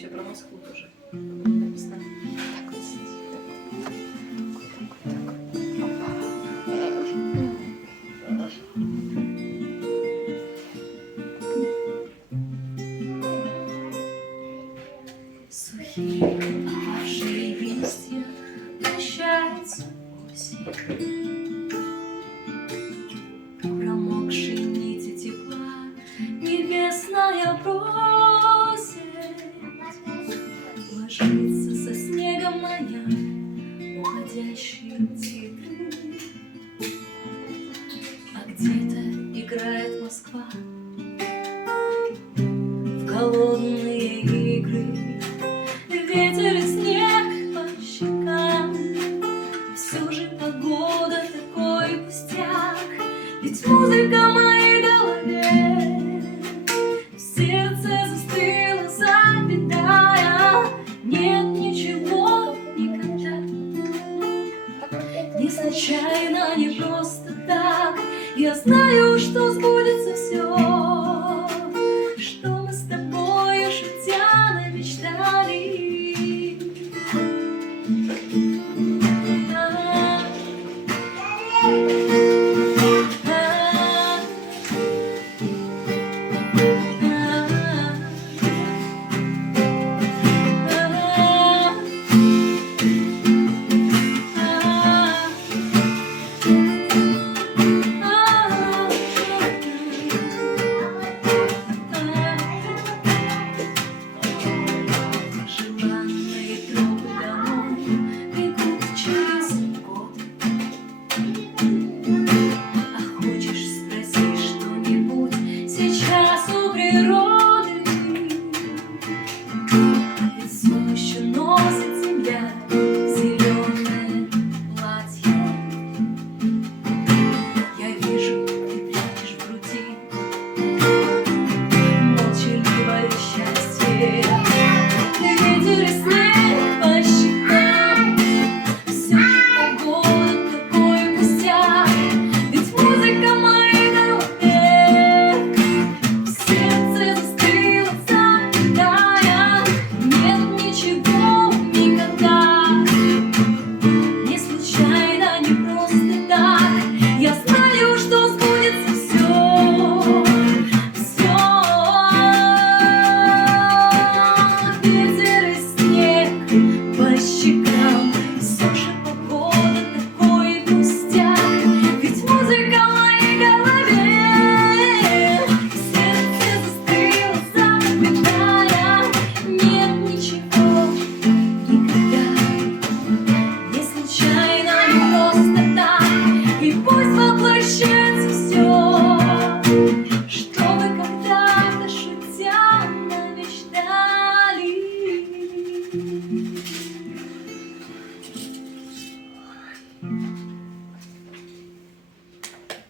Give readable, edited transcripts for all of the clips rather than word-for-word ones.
Вообще про Москву тоже написано. Так, вот здесь. Сухие опавшие листья, прощается осень. Промокшие нити тепла небесная просит ложится со снегом моя уходящие титры. А где-то играет Москва в голодные игры. Ветер и снег по щекам, все же погода такой пустяк. Ведь музыка в моей голове, в сердце застыла запятая. Нет ничего никогда, не случайно, не просто так. Я знаю, что сбудется все, что мы с тобой шутя намечтали.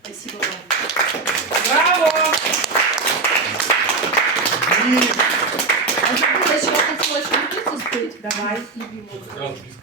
Спасибо вам. Браво! А я еще хотела что-нибудь спеть. Давай, любимую.